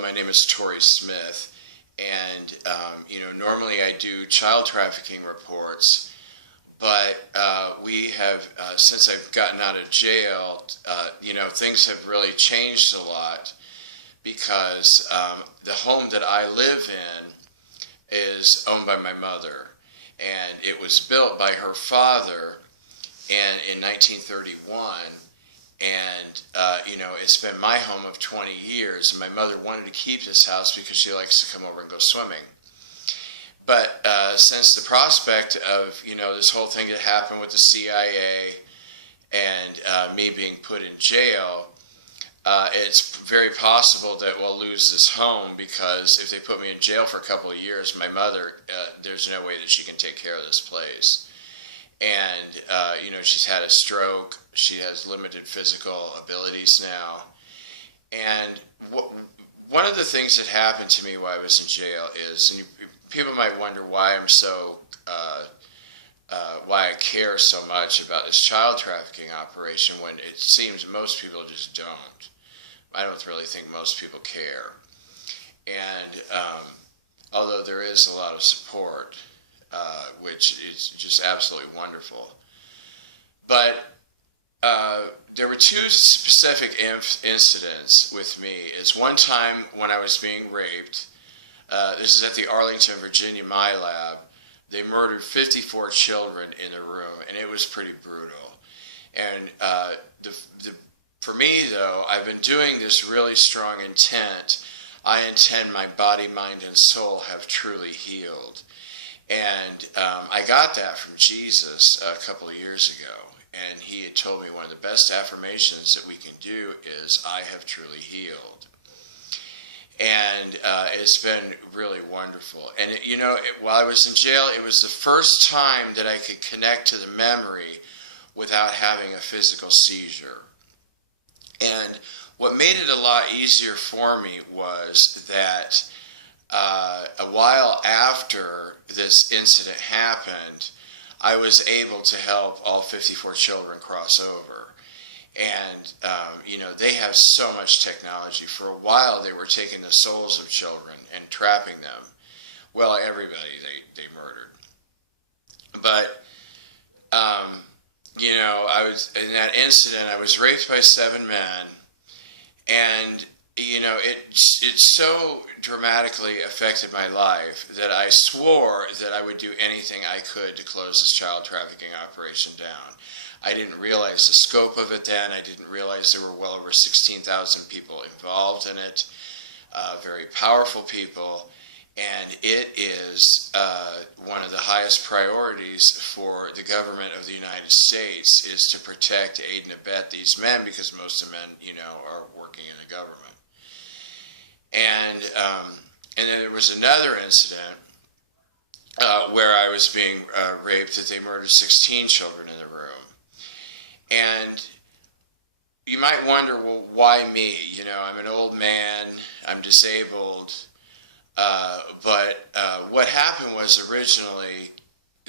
Hello, my name is Tori Smith, and normally I do child trafficking reports, but we have, since I've gotten out of jail, things have really changed a lot because the home that I live in is owned by my mother, and it was built by her father in 1931. And, it's been my home of 20 years. And my mother wanted to keep this house because she likes to come over and go swimming. But since the prospect of, this whole thing that happened with the CIA and me being put in jail, it's very possible that we'll lose this home because if they put me in jail for a couple of years, my mother, there's no way that she can take care of this place. And, she's had a stroke. She has limited physical abilities now. And one of the things that happened to me while I was in jail is, and people might wonder why I'm so, why I care so much about this child trafficking operation when it seems most people just don't. I don't really think most people care. And although there is a lot of support, which is just absolutely wonderful. But there were two specific incidents with me. Is one time when I was being raped. This is at the Arlington, Virginia MILAB. They murdered 54 children in the room, and it was pretty brutal. And for me, though, I've been doing this really strong intent. I intend my body, mind, and soul have truly healed. And I got that from Jesus a couple of years ago. And he had told me one of the best affirmations that we can do is, I have truly healed. And it's been really wonderful. And, while I was in jail, it was the first time that I could connect to the memory without having a physical seizure. And what made it a lot easier for me was that a while after this incident happened, I was able to help all 54 children cross over. And, they have so much technology. For a while, they were taking the souls of children and trapping them. Well, everybody they murdered. But, I was, in that incident, I was raped by 7 men. And, it so dramatically affected my life that I swore that I would do anything I could to close this child trafficking operation down. I didn't realize the scope of it then. I didn't realize there were well over 16,000 people involved in it, very powerful people, and it is one of the highest priorities for the government of the United States is to protect, aid, and abet these men because most of the men, are working in the government. And then there was another incident where I was being raped, that they murdered 16 children in the room. And you might wonder, well, why me? I'm an old man, I'm disabled. But what happened was originally,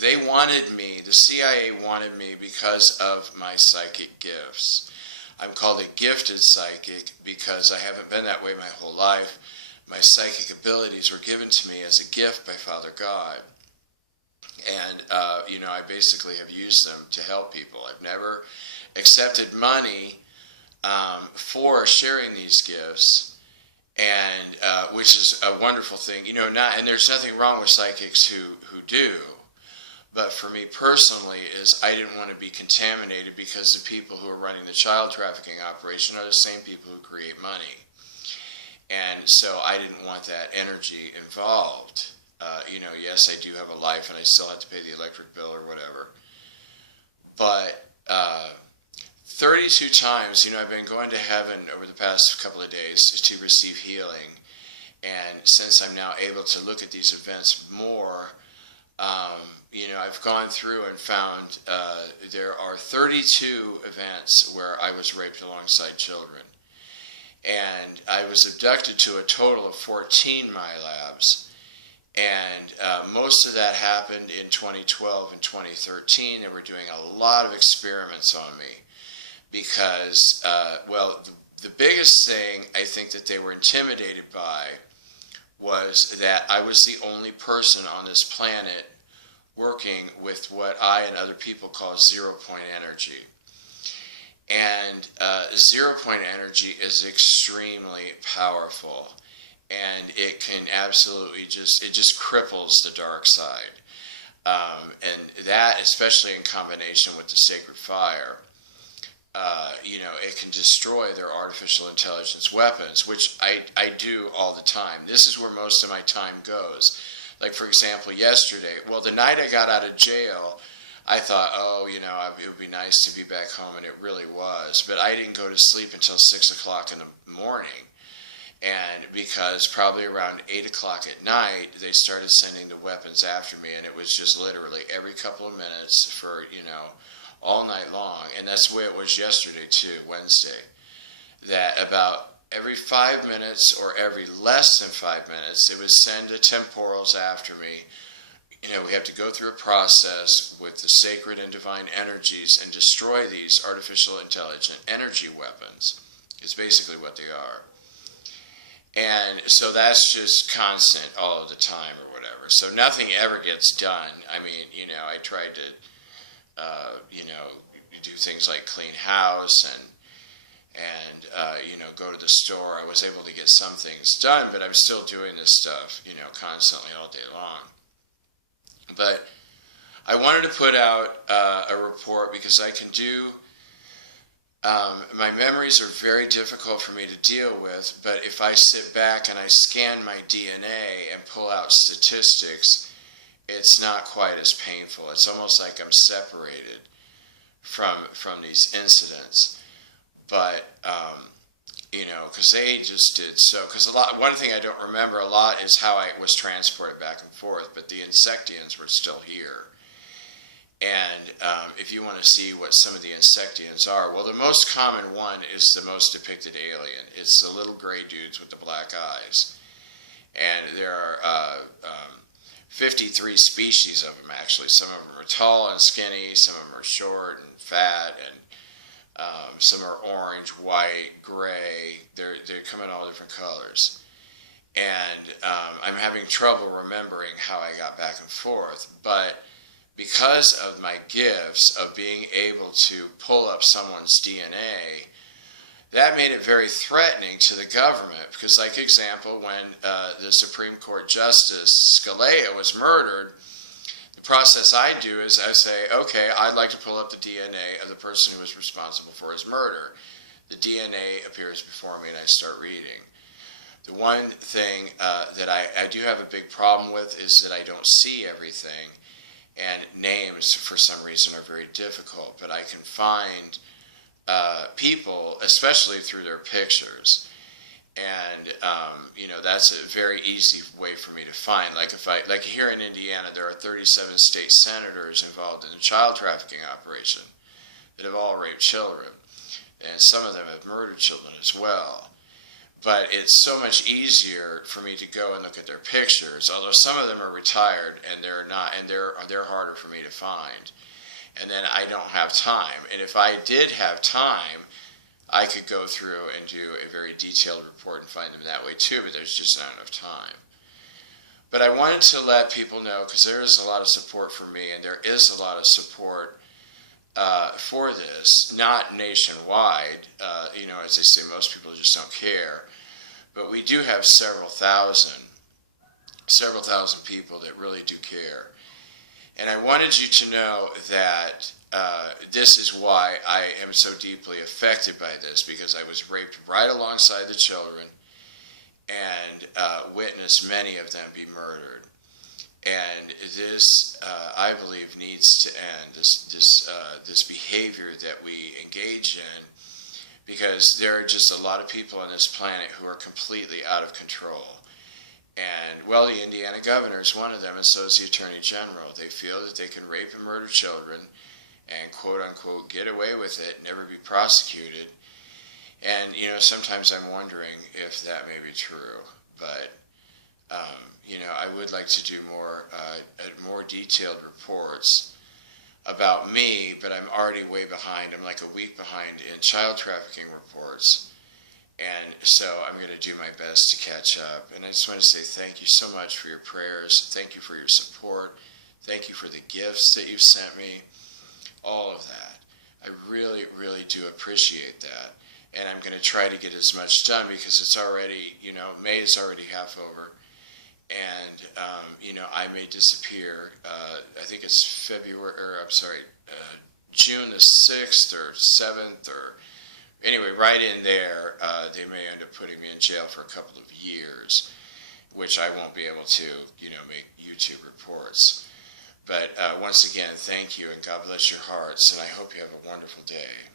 they wanted me, the CIA wanted me because of my psychic gifts. I'm called a gifted psychic because I haven't been that way my whole life. My psychic abilities were given to me as a gift by Father God. And, I basically have used them to help people. I've never accepted money for sharing these gifts, and which is a wonderful thing. And there's nothing wrong with psychics who do. But for me personally, is I didn't want to be contaminated because the people who are running the child trafficking operation are the same people who create money. And so I didn't want that energy involved. Yes, I do have a life and I still have to pay the electric bill or whatever. But 32 times, I've been going to heaven over the past couple of days to receive healing. And since I'm now able to look at these events more, I've gone through and found there are 32 events where I was raped alongside children. And I was abducted to a total of 14 MILABS. And most of that happened in 2012 and 2013. They were doing a lot of experiments on me because, the biggest thing I think that they were intimidated by was that I was the only person on this planet working with what I and other people call zero-point energy. And zero-point energy is extremely powerful, and it can absolutely it just cripples the dark side. And that, especially in combination with the sacred fire, it can destroy their artificial intelligence weapons, which I do all the time. This is where most of my time goes. Like, for example, yesterday, the night I got out of jail, I thought, it would be nice to be back home, and it really was. But I didn't go to sleep until 6 o'clock in the morning. And because probably around 8 o'clock at night, they started sending the weapons after me, and it was just literally every couple of minutes for, all night long. And that's the way it was yesterday too, Wednesday. That about every 5 minutes or every less than 5 minutes, it would send the temporals after me. We have to go through a process with the sacred and divine energies and destroy these artificial intelligent energy weapons. It's basically what they are. And so that's just constant all of the time or whatever. So nothing ever gets done. I mean, I tried to, do things like clean house and go to the store. I was able to get some things done, but I'm still doing this stuff, constantly all day long. But I wanted to put out a report because I can do, my memories are very difficult for me to deal with, but if I sit back and I scan my DNA and pull out statistics, it's not quite as painful. It's almost like I'm separated from these incidents. But, because they just did so, because one thing I don't remember a lot is how I was transported back and forth, but the insectians were still here. And if you want to see what some of the insectians are, the most common one is the most depicted alien. It's the little gray dudes with the black eyes. And there are 53 species of them, actually. Some of them are tall and skinny, some of them are short and fat, and some are orange, white, gray. They come in all different colors. And I'm having trouble remembering how I got back and forth, but because of my gifts of being able to pull up someone's DNA, that made it very threatening to the government. Because, like example, when the Supreme Court Justice Scalia was murdered, the process I do is I say, okay, I'd like to pull up the DNA of the person who was responsible for his murder. The DNA appears before me and I start reading. The one thing that I do have a big problem with is that I don't see everything. And names, for some reason, are very difficult, but I can find people, especially through their pictures. And, that's a very easy way for me to find. Like here in Indiana, there are 37 state senators involved in the child trafficking operation that have all raped children. And some of them have murdered children as well. But it's so much easier for me to go and look at their pictures, although some of them are retired and they're not, and they're harder for me to find. And then I don't have time. And if I did have time, I could go through and do a very detailed report and find them that way too, but there's just not enough time. But I wanted to let people know, because there is a lot of support for me, and there is a lot of support for this, not nationwide. As they say, most people just don't care. But we do have several thousand people that really do care. And I wanted you to know that this is why I am so deeply affected by this, because I was raped right alongside the children and witnessed many of them be murdered. And this, I believe, needs to end, this behavior that we engage in, because there are just a lot of people on this planet who are completely out of control. And, the Indiana governor is one of them, and so is the Attorney General. They feel that they can rape and murder children and, quote-unquote, get away with it, never be prosecuted. And, sometimes I'm wondering if that may be true. But, I would like to do more detailed reports about me, but I'm already way behind. I'm like a week behind in child trafficking reports. So I'm going to do my best to catch up. And I just want to say thank you so much for your prayers. Thank you for your support. Thank you for the gifts that you've sent me. All of that. I really, really do appreciate that. And I'm going to try to get as much done because it's already, May is already half over. And, I may disappear. I think it's June the 6th or 7th or anyway, right in there, they may end up putting me in jail for a couple of years, which I won't be able to, make YouTube reports. But once again, thank you, and God bless your hearts, and I hope you have a wonderful day.